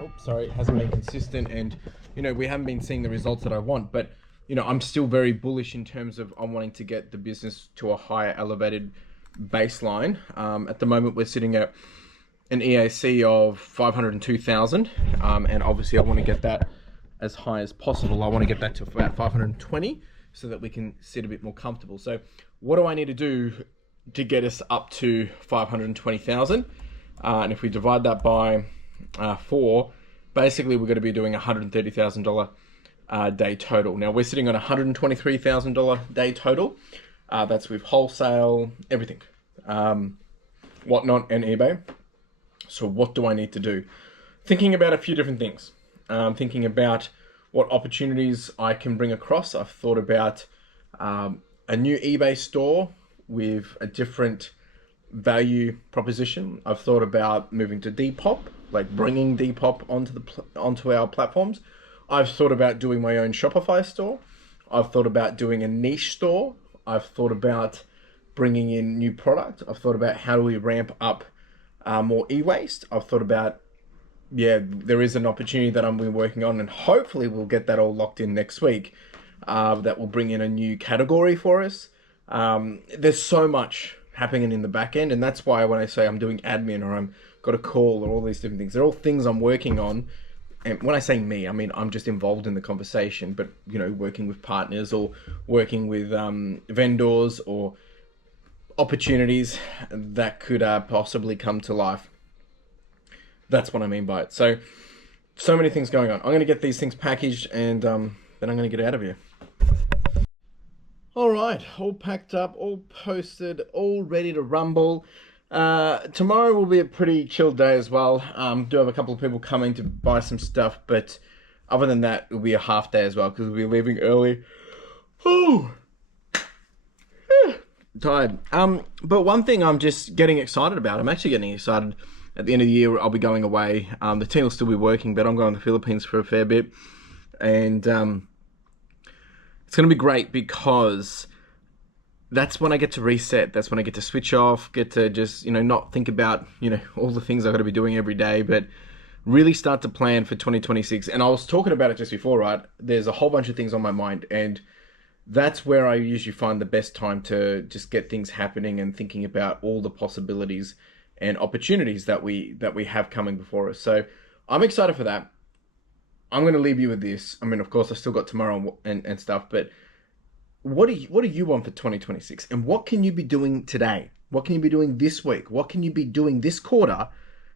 Hasn't been consistent, and you know, we haven't been seeing the results that I want. But you know, I'm still very bullish in terms of I'm wanting to get the business to a higher elevated baseline. At the moment, we're sitting at an EAC of 502,000, and obviously, I want to get that as high as possible. I want to get that to about 520, so that we can sit a bit more comfortable. So, what do I need to do to get us up to 520,000? And if we divide that by 4, basically we're going to be doing $130,000 day total. Now we're sitting on $123,000 day total. That's with wholesale, everything, whatnot, and eBay. So what do I need to do? Thinking about a few different things. Thinking about what opportunities I can bring across. I've thought about a new eBay store with a different value proposition. I've thought about moving to Depop, like bringing Depop onto our platforms. I've thought about doing my own Shopify store. I've thought about doing a niche store. I've thought about bringing in new product. I've thought about how do we ramp up more e-waste. I've thought about, yeah, there is an opportunity that I'm working on, and hopefully we'll get that all locked in next week. That will bring in a new category for us. There's so much happening in the back end, and that's why when I say I'm doing admin, or I'm got a call, or all these different things, they're all things I'm working on. And when I say me, I mean I'm just involved in the conversation, but you know, working with partners or working with vendors or opportunities that could possibly come to life. That's what I mean by it. So many things going on. I'm going to get these things packaged, and then I'm going to get out of here. All right, all packed up, all posted, all ready to rumble. Tomorrow will be a pretty chill day as well. Do have a couple of people coming to buy some stuff, but other than that, it'll be a half day as well because we'll be leaving early. Oh, tired. But one thing I'm just getting excited about. I'm actually getting excited. At the end of the year, I'll be going away. The team will still be working, but I'm going to the Philippines for a fair bit, and it's going to be great because that's when I get to reset. That's when I get to switch off, get to just, you know, not think about, you know, all the things I've got to be doing every day, but really start to plan for 2026. And I was talking about it just before, right? There's a whole bunch of things on my mind, and that's where I usually find the best time to just get things happening and thinking about all the possibilities and opportunities that we have coming before us. So I'm excited for that. I'm going to leave you with this. I mean, of course, I still got tomorrow and stuff, but what do you want for 2026? And what can you be doing today? What can you be doing this week? What can you be doing this quarter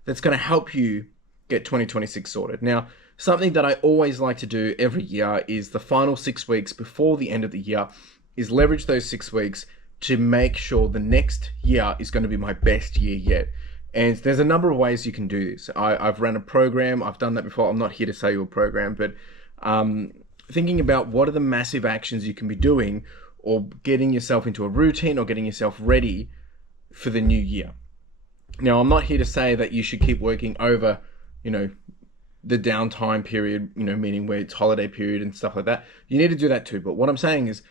that's going to help you get 2026 sorted? Now, something that I always like to do every year is the final 6 weeks before the end of the year is leverage those 6 weeks to make sure the next year is going to be my best year yet. And there's a number of ways you can do this. I've run a program. I've done that before. I'm not here to sell you a program, but thinking about what are the massive actions you can be doing, or getting yourself into a routine, or getting yourself ready for the new year. Now, I'm not here to say that you should keep working over, you know, the downtime period, you know, meaning where it's holiday period and stuff like that. You need to do that too. But what I'm saying is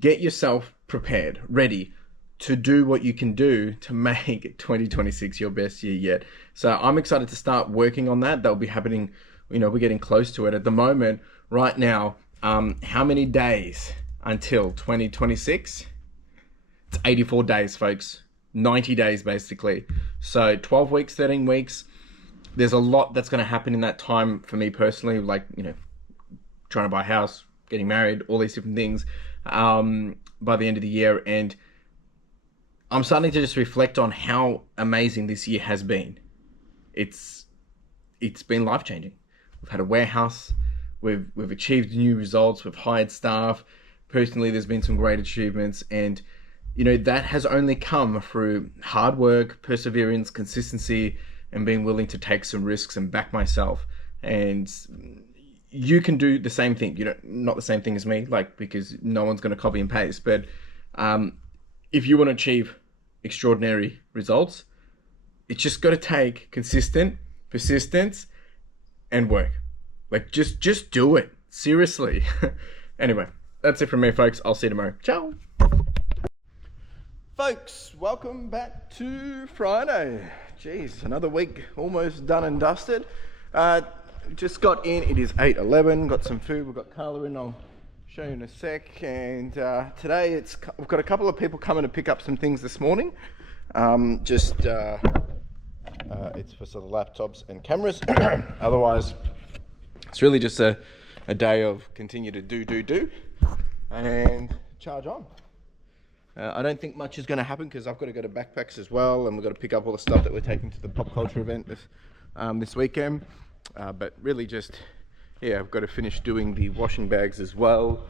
get yourself prepared, ready to do what you can do to make 2026 your best year yet. So I'm excited to start working on that. That'll be happening, you know, we're getting close to it at the moment. Right now, how many days until 2026? It's 84 days, folks. 90 days, basically. So 12 weeks, 13 weeks. There's a lot that's going to happen in that time for me personally, like, you know, trying to buy a house, getting married, all these different things by the end of the year. And I'm starting to just reflect on how amazing this year has been. It's been life-changing. We've had a warehouse, we've achieved new results, we've hired staff. Personally, there's been some great achievements, and you know, that has only come through hard work, perseverance, consistency, and being willing to take some risks and back myself. And you can do the same thing. You know, not the same thing as me, like, because no one's going to copy and paste, but if you want to achieve extraordinary results, it's just got to take consistent persistence and work. Like, just do it. Seriously. Anyway, that's it from me, folks. I'll see you tomorrow. Ciao. Folks, welcome back to Friday. Jeez, another week almost done and dusted. Just got in. It is 8:11. Got some food. We've got Carla in. I'll show you in a sec. And today we've got a couple of people coming to pick up some things this morning. It's for sort of laptops and cameras. Otherwise, it's really just a day of continue to do and charge on. I don't think much is going to happen because I've got to go to Backpacks as well, and we've got to pick up all the stuff that we're taking to the pop culture event this weekend. But really just, yeah, I've got to finish doing the washing bags as well.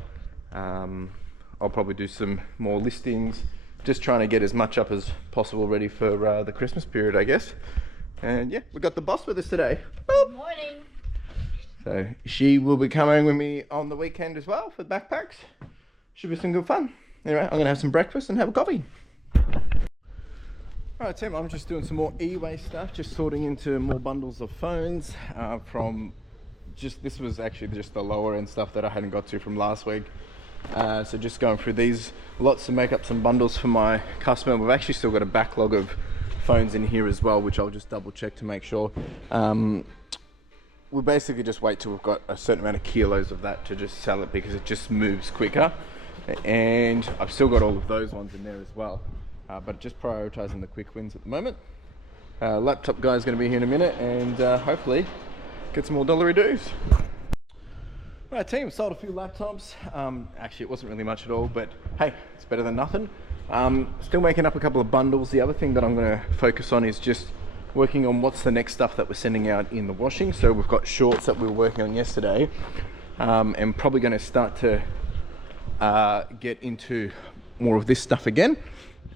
I'll probably do some more listings, just trying to get as much up as possible ready for the Christmas period, I guess. And yeah, we've got the boss with us today. Good morning. So she will be coming with me on the weekend as well for Backpacks. Should be some good fun. Anyway, I'm going to have some breakfast and have a coffee. Alright, Tim, I'm just doing some more eBay stuff, just sorting into more bundles of phones this was actually just the lower end stuff that I hadn't got to from last week. So just going through these lots to make up some bundles for my customer. We've actually still got a backlog of phones in here as well, which I'll just double check to make sure. We'll basically just wait till we've got a certain amount of kilos of that to just sell it, because it just moves quicker. And I've still got all of those ones in there as well, but just prioritizing the quick wins at the moment. Laptop guy's going to be here in a minute, and hopefully get some more dollary dues. Right, team, sold a few laptops. Actually, it wasn't really much at all, but hey, it's better than nothing. Still making up a couple of bundles. The other thing that I'm going to focus on is just working on what's the next stuff that we're sending out in the washing. So we've got shorts that we were working on yesterday, and probably going to start to get into more of this stuff again.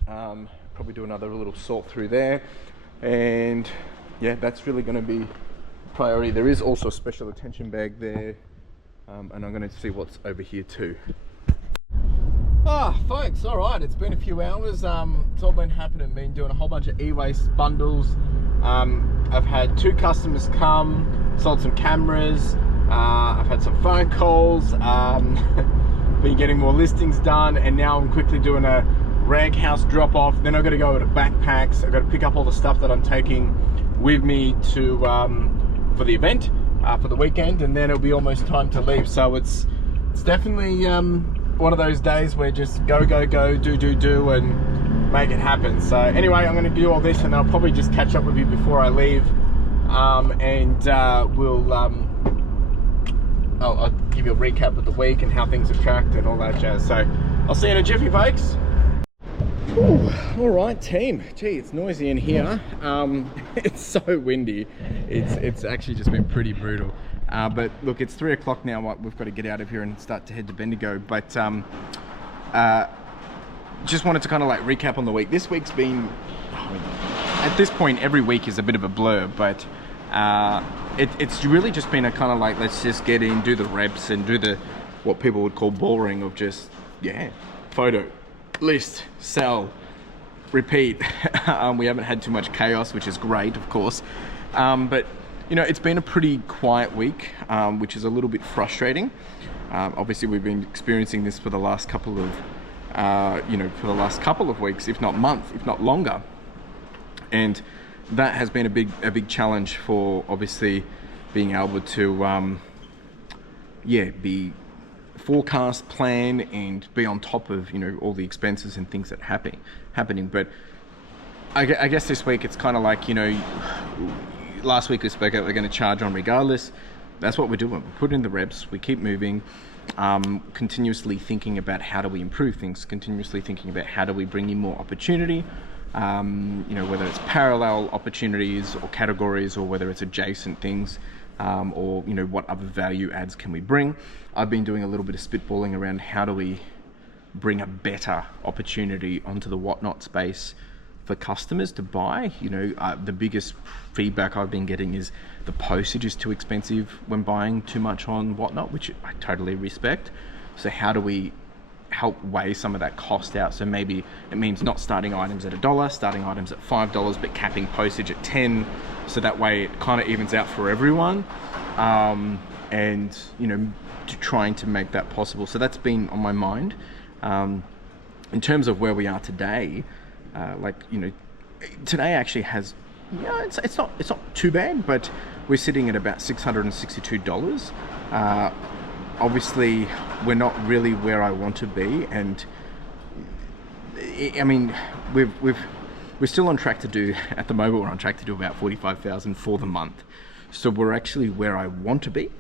Probably do another little sort through there, and yeah, that's really going to be priority. There is also a special attention bag there, and I'm going to see what's over here too. Folks, all right, it's been a few hours. It's all been happening. Been doing a whole bunch of e-waste bundles. I've had 2 customers come, sold some cameras. I've had some phone calls. Been getting more listings done, and now I'm quickly doing a rag house drop off. Then I've got to go to Backpacks. I've got to pick up all the stuff that I'm taking with me to for the event for the weekend, and then it'll be almost time to leave. So it's definitely one of those days where just go, do and make it happen. So anyway, I'm going to do all this, and I'll probably just catch up with you before I leave, and I'll give you a recap of the week and how things have tracked and all that jazz. So I'll see you in a jiffy, folks. All right, team. Gee, it's noisy in here. It's so windy. It's actually just been pretty brutal. But look, it's 3 o'clock now. We've got to get out of here and start to head to Bendigo. But just wanted to kind of like recap on the week. This week's been, at this point, every week is a bit of a blur, but it's really just been a kind of like, let's just get in, do the reps, and do the what people would call boring of just, yeah, photo, list, sell, repeat. We haven't had too much chaos, which is great, of course. But you know, it's been a pretty quiet week, which is a little bit frustrating. Obviously, we've been experiencing this for the last couple of, weeks, if not month, if not longer. And that has been a big challenge for obviously being able to, be forecast, plan, and be on top of, you know, all the expenses and things that happening. But I guess this week it's kind of like, you know, last week we spoke out we're going to charge on regardless. That's what we're doing. We put in the reps, we keep moving, continuously thinking about how do we improve things, continuously thinking about how do we bring in more opportunity, you know, whether it's parallel opportunities or categories, or whether it's adjacent things, or, you know, what other value adds can we bring. I've been doing a little bit of spitballing around how do we bring a better opportunity onto the Whatnot space for customers to buy. You know, the biggest feedback I've been getting is the postage is too expensive when buying too much on Whatnot, which I totally respect. So how do we help weigh some of that cost out? So maybe it means not starting items at $1, starting items at $5, but capping postage at 10, so that way it kind of evens out for everyone. And, you know, trying to make that possible. So that's been on my mind. In terms of where we are today, like, you know, today actually has, yeah, it's not too bad, but we're sitting at about $662. Obviously, we're not really where I want to be, and I mean, we're still on track to do, at the moment, we're on track to do about 45,000 for the month. So we're actually where I want to be,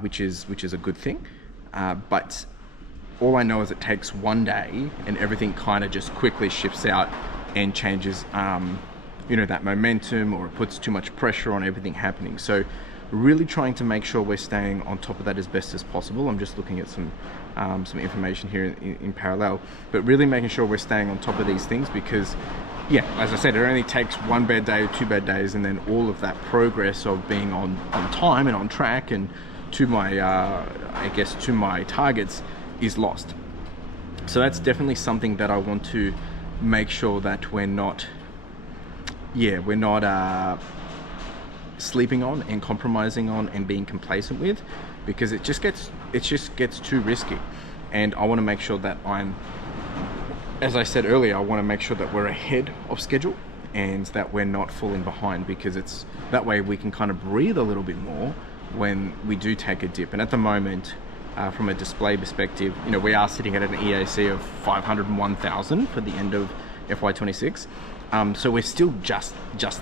which is a good thing. But all I know is it takes one day and everything kind of just quickly shifts out and changes, you know, that momentum, or it puts too much pressure on everything happening. So really trying to make sure we're staying on top of that as best as possible. I'm just looking at some information here in parallel, but really making sure we're staying on top of these things, because, yeah, as I said, it only takes one bad day or two bad days, and then all of that progress of being on time and on track and to my, I guess, to my targets is lost. So that's definitely something that I want to make sure that we're not sleeping on and compromising on and being complacent with, because it just gets too risky. And I want to make sure that as I said earlier, I want to make sure that we're ahead of schedule and that we're not falling behind, because it's that way we can kind of breathe a little bit more when we do take a dip. And at the moment, from a display perspective, you know, we are sitting at an EAC of 501,000 for the end of FY26. So we're still just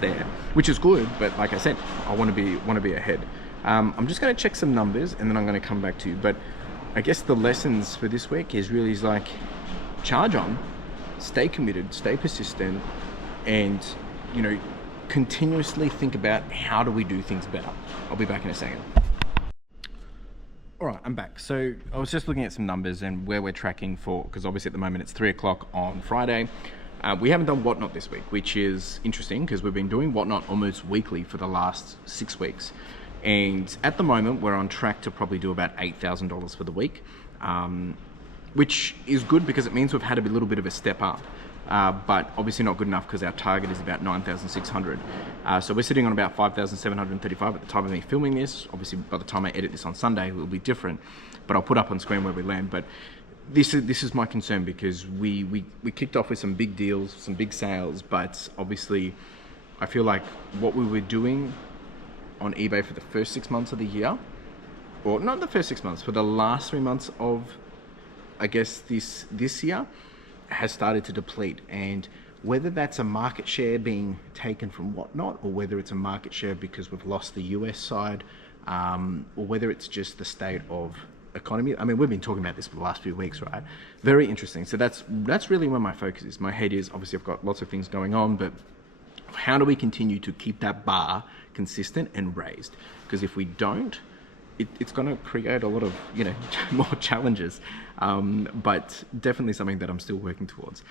there, which is good. But like I said, I want to be ahead. I'm just going to check some numbers and then I'm going to come back to you. But I guess the lessons for this week is like, charge on, stay committed, stay persistent, and, you know, continuously think about how do we do things better. I'll be back in a second. All right, I'm back. So I was just looking at some numbers and where we're tracking for, because obviously at the moment it's 3 o'clock on Friday. We haven't done Whatnot this week, which is interesting because we've been doing Whatnot almost weekly for the last 6 weeks. And at the moment, we're on track to probably do about $8,000 for the week, which is good because it means we've had a little bit of a step up. But obviously not good enough because our target is about 9,600. So we're sitting on about 5,735 at the time of me filming this. Obviously, by the time I edit this on Sunday, it will be different. But I'll put up on screen where we land. But this is my concern, because we kicked off with some big deals, some big sales, but obviously I feel like what we were doing on eBay for the first 6 months of the year, or not the first 6 months, for the last 3 months of, I guess, this year, has started to deplete. And whether that's a market share being taken from Whatnot, or whether it's a market share because we've lost the US side, or whether it's just the state of economy. I mean, we've been talking about this for the last few weeks, right? Very interesting. So that's really where my focus is. My head is, obviously I've got lots of things going on, but how do we continue to keep that bar consistent and raised? Because if we don't, it's going to create a lot of, you know, more challenges, but definitely something that I'm still working towards.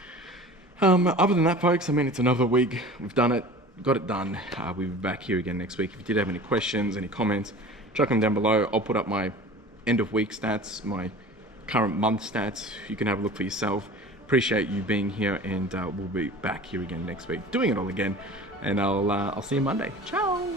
Other than that, folks, I mean, it's another week. We've done it, got it done. We'll be back here again next week. If you did have any questions, any comments, chuck them down below. I'll put up my end of week stats, my current month stats. You can have a look for yourself. Appreciate you being here, and we'll be back here again next week, doing it all again. And I'll see you Monday. Ciao.